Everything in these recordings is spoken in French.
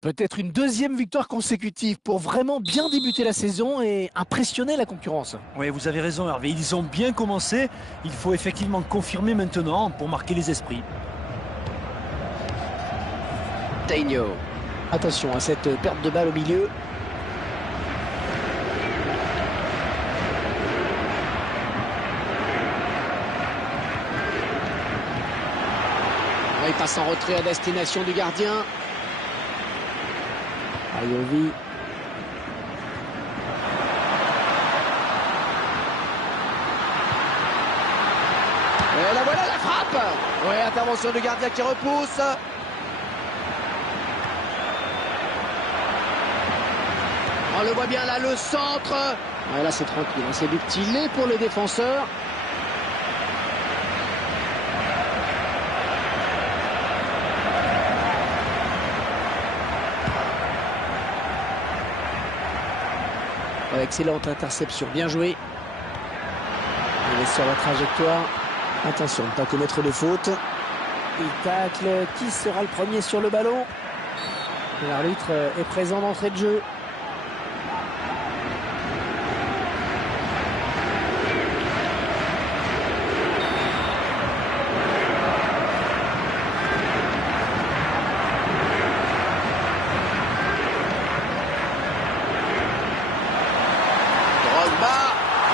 Peut-être une deuxième victoire consécutive pour vraiment bien débuter la saison et impressionner la concurrence. Oui, vous avez raison Hervé, ils ont bien commencé. Il faut effectivement confirmer maintenant pour marquer les esprits. Tainio. Attention à cette perte de balle au milieu. Il passe en retrait à destination du gardien. Ayovi. Et là voilà la frappe. Ouais, intervention du gardien qui repousse. On le voit bien là, le centre. Ouais, là c'est tranquille, c'est du petit lait pour les défenseurs. Excellente interception, bien joué. Il est sur la trajectoire. Attention, ne pas commettre de faute. Il tacle. Qui sera le premier sur le ballon? L'arbitre est présent d'entrée de jeu.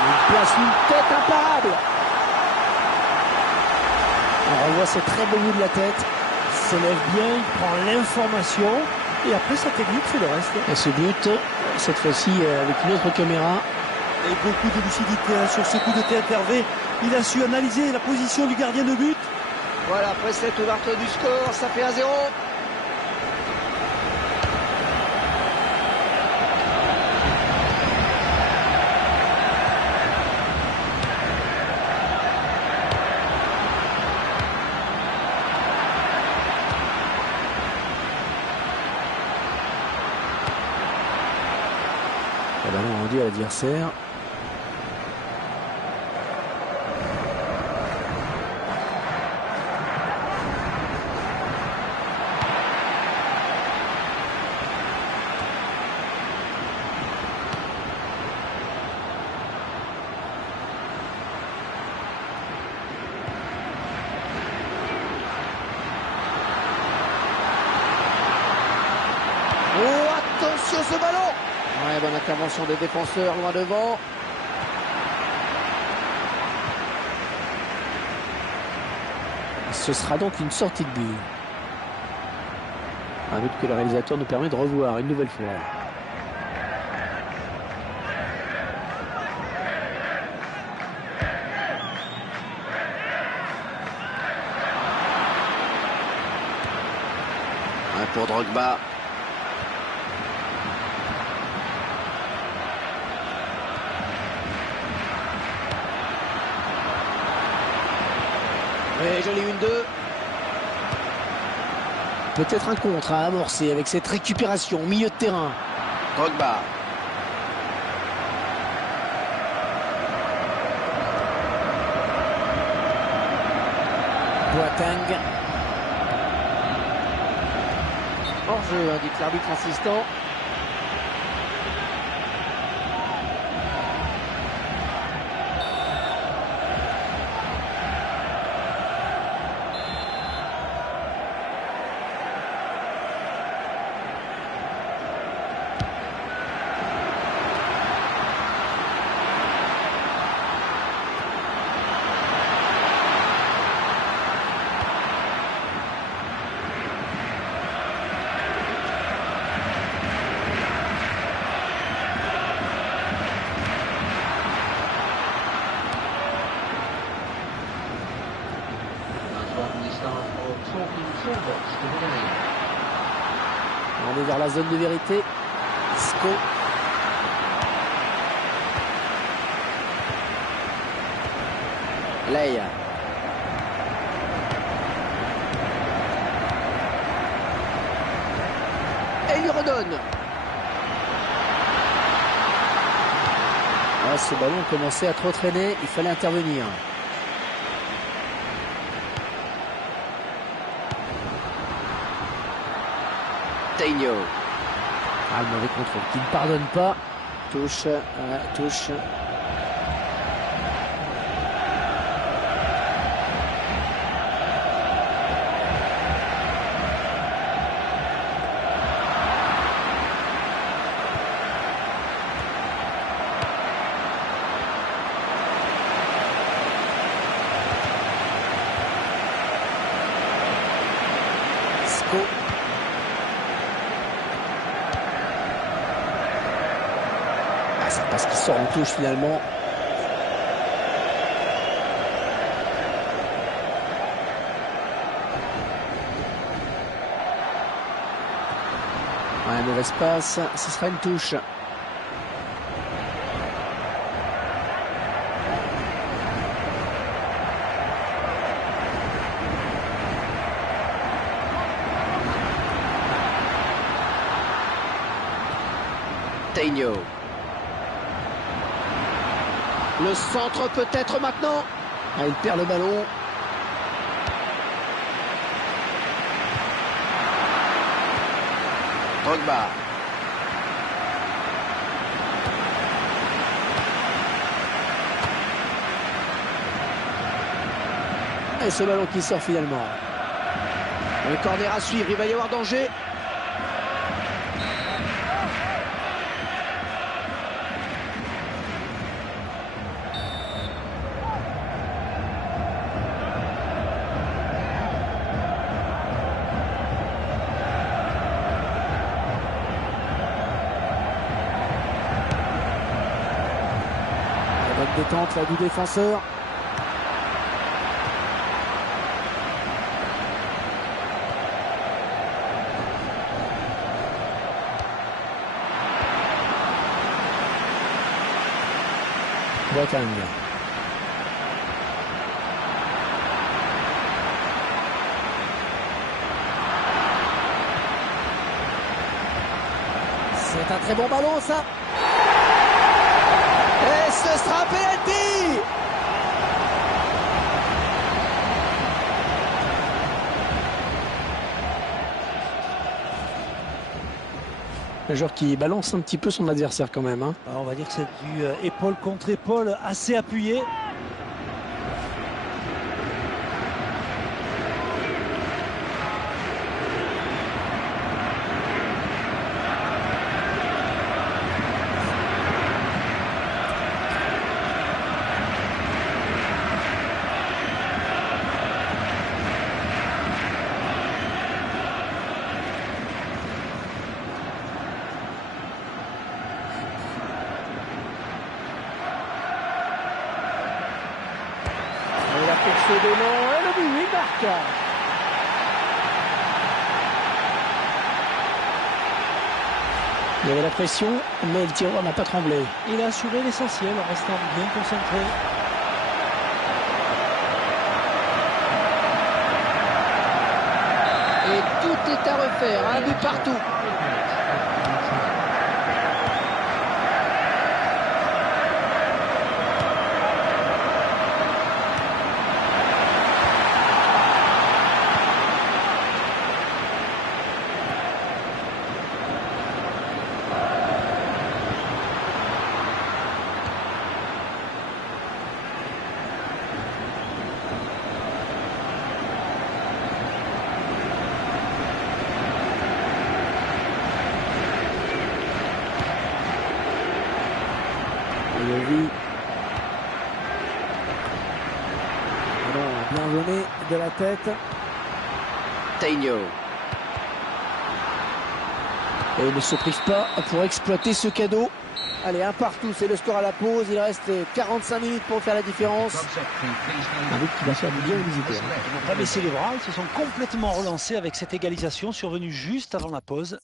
Il place une tête imparable. On revoit ce très beau bout de la tête. Il se lève bien, il prend l'information et après sa technique fait le reste. Et ce but, cette fois-ci avec une autre caméra. Et beaucoup de lucidité sur ce coup de tête Hervé. Il a su analyser la position du gardien de but. Voilà, après cette ouverture du score, ça fait 1-0. Le ballon rendu à l'adversaire. Oh, attention ce ballon! Ouais, bonne intervention des défenseurs loin devant. Ce sera donc une sortie de but. Un but que le réalisateur nous permet de revoir une nouvelle fois. Ouais, pour Drogba. Et joli 1-2. Peut-être un contre à amorcer avec cette récupération au milieu de terrain. Drogba. Boateng. Hors-jeu, indique l'arbitre assistant. On est vers la zone de vérité. Isco. Leia. Et il lui redonne. Ah, ce ballon commençait à trop traîner, il fallait intervenir. Taigno. Ah, le mauvais contrôle qui ne pardonne pas. Touche, touche. Ah, c'est parce qu'il sort en touche finalement. Ouais, mauvaise passe, ce sera une touche. Taigno. Le centre peut-être maintenant. Ah, il perd le ballon. Drogba. Et ce ballon qui sort finalement. Un corner à suivre, il va y avoir danger. La bonne détente là du défenseur. Bretagne. C'est un très bon ballon ça. Et ce sera un penalty. Le joueur qui balance un petit peu son adversaire quand même. Hein. Alors, on va dire que c'est du épaule contre épaule assez appuyé. Et la percée de long et le but, il marque. Il y avait la pression, mais le tireur n'a pas tremblé. Il a assuré l'essentiel en restant bien concentré. Et tout est à refaire, un but partout. Yovi. Ballon bien donné de la tête. Taigno. Et il ne se prive pas pour exploiter ce cadeau. Allez, un partout, c'est le score à la pause. Il reste 45 minutes pour faire la différence. Un but qui va faire du bien aux visiteurs. Ils n'ont pas baissé les bras, ils se sont complètement relancés avec cette égalisation survenue juste avant la pause.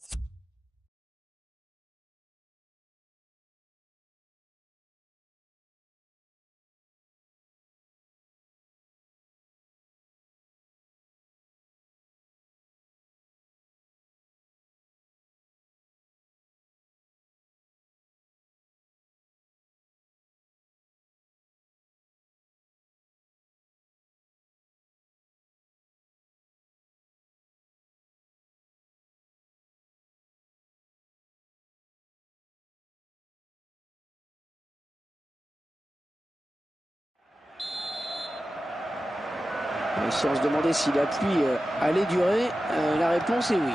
Si on se demandait si la pluie allait durer, la réponse est oui.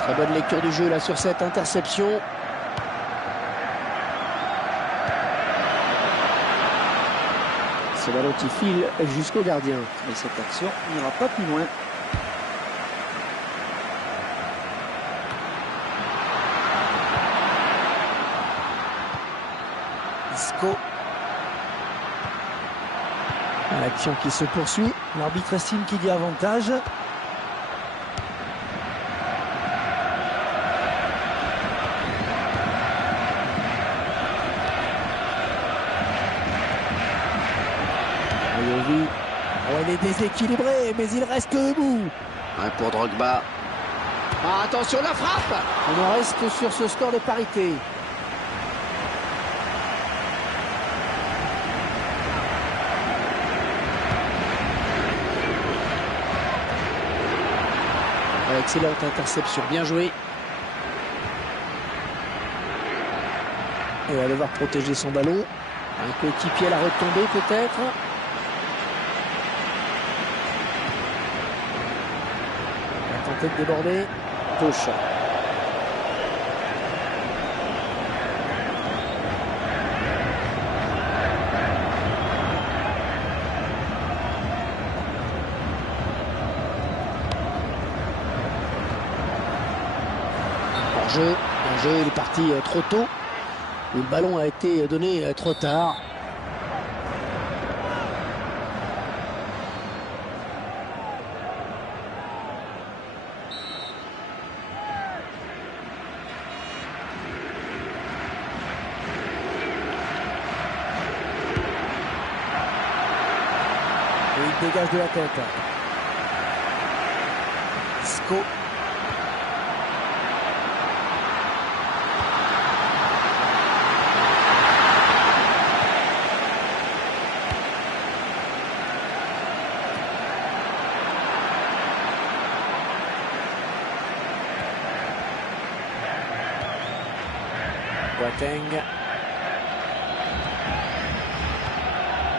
Très bonne lecture du jeu là sur cette interception. Ce ballon qui file jusqu'au gardien. Et cette action n'ira pas plus loin. Isco. L'action qui se poursuit. L'arbitre estime qu'il y a avantage. Oh, il est déséquilibré, mais il reste debout. Un pour Drogba. Ah, attention, la frappe! On en reste sur ce score de parité. Excellente interception, bien joué. Il va devoir protéger son ballon. Un coéquipier à la retombée peut-être. Il va tenter de déborder. Touche. Jeu, il est parti trop tôt. Le ballon a été donné trop tard. Et il dégage de la tête. Isco. Boateng.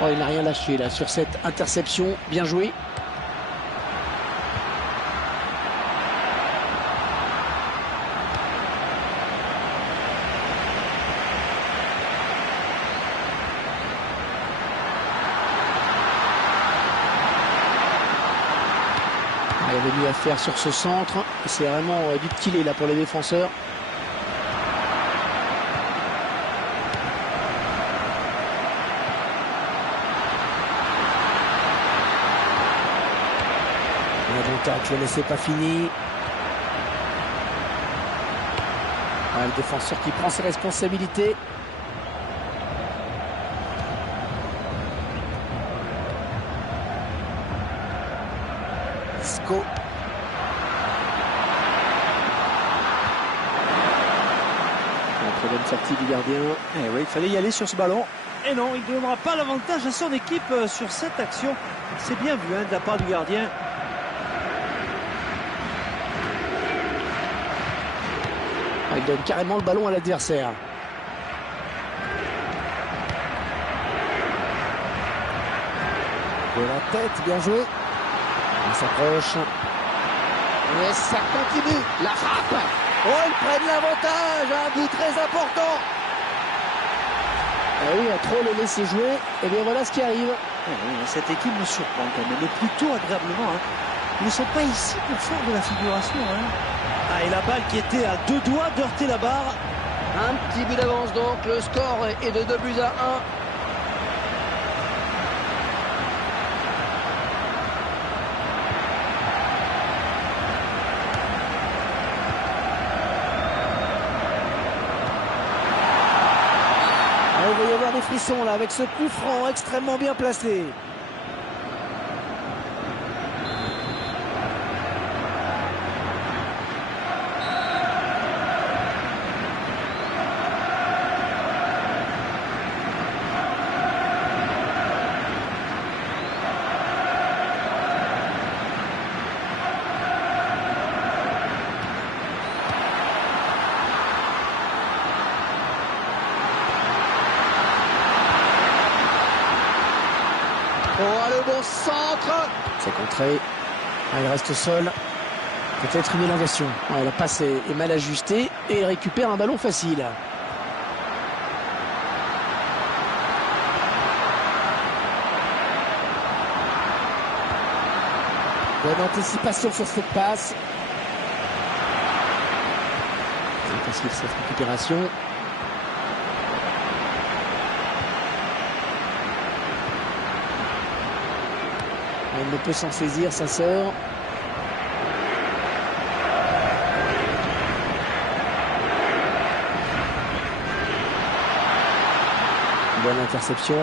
Oh, il n'a rien lâché là sur cette interception. Bien joué. Il y avait mieux à faire sur ce centre. C'est vraiment du petit lait là pour les défenseurs. Le laissez pas fini. Le défenseur qui prend ses responsabilités. Isco. Très bonne sortie du gardien. Et oui, il fallait y aller sur ce ballon. Et non, il ne donnera pas l'avantage à son équipe sur cette action. C'est bien vu de la part du gardien. Il donne carrément le ballon à l'adversaire. De la tête, bien joué. Il s'approche. Et ça continue. La frappe! Oh, ils prennent l'avantage. Un but très important. Ah oui, à trop le laisser jouer. Et bien voilà ce qui arrive. Oui, cette équipe me surprend quand même, mais plutôt agréablement. Ils ne sont pas ici pour faire de la figuration. Et la balle qui était à 2 doigts d'heurter la barre. Un petit but d'avance donc, le score est de 2-1. Il va y avoir des frissons là avec ce coup franc extrêmement bien placé. bon centre. C'est contré. Ah, il reste au sol. Peut-être une élongation. Ouais, la passe est mal ajustée et il récupère un ballon facile. Bonne anticipation sur cette passe. C'est facile cette récupération. Il ne peut s'en saisir, ça sort. Bonne interception.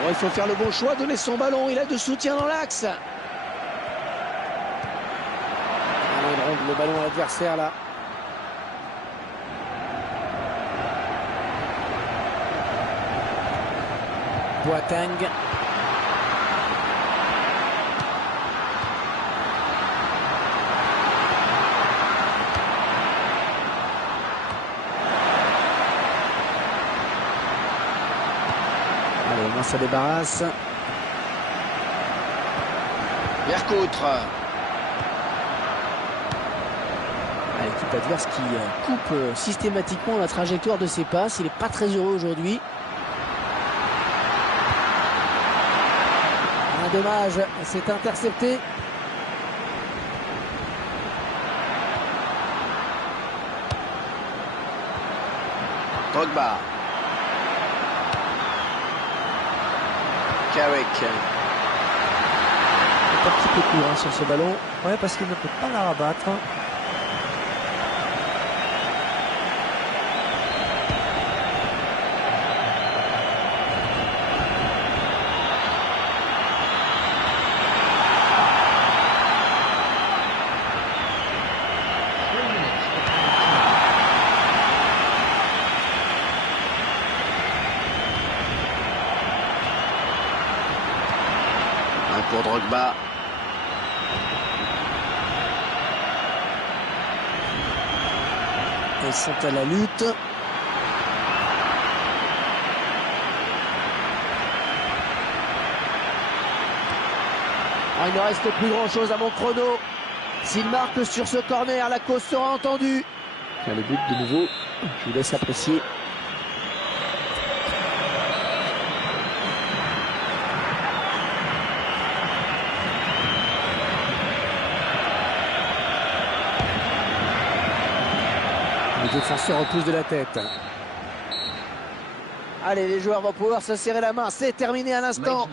Bon, il faut faire le bon choix, donner son ballon. Il a de soutien dans l'axe. Il ronde le ballon à l'adversaire là. Boateng. Allez, au moins ça débarrasse. Vercoutre. L'équipe adverse qui coupe systématiquement la trajectoire de ses passes. Il n'est pas très heureux aujourd'hui. Un dommage, c'est intercepté. Drogba. Carrick. Un petit peu court sur ce ballon. Ouais, parce qu'il ne peut pas la rabattre. Pour Drogba. Ils sont à la lutte. Il ne reste plus grand chose à mon chrono. S'il marque sur ce corner, la cause sera entendue. Le but de nouveau, je vous laisse apprécier. Le défenseur repousse de la tête. Allez, les joueurs vont pouvoir se serrer la main. C'est terminé à l'instant.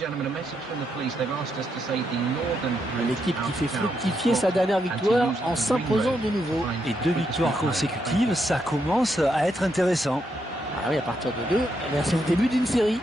L'équipe qui fait fructifier sa dernière victoire en s'imposant de nouveau. Et 2 victoires consécutives, ça commence à être intéressant. Ah oui, à partir de 2, c'est le début d'une série.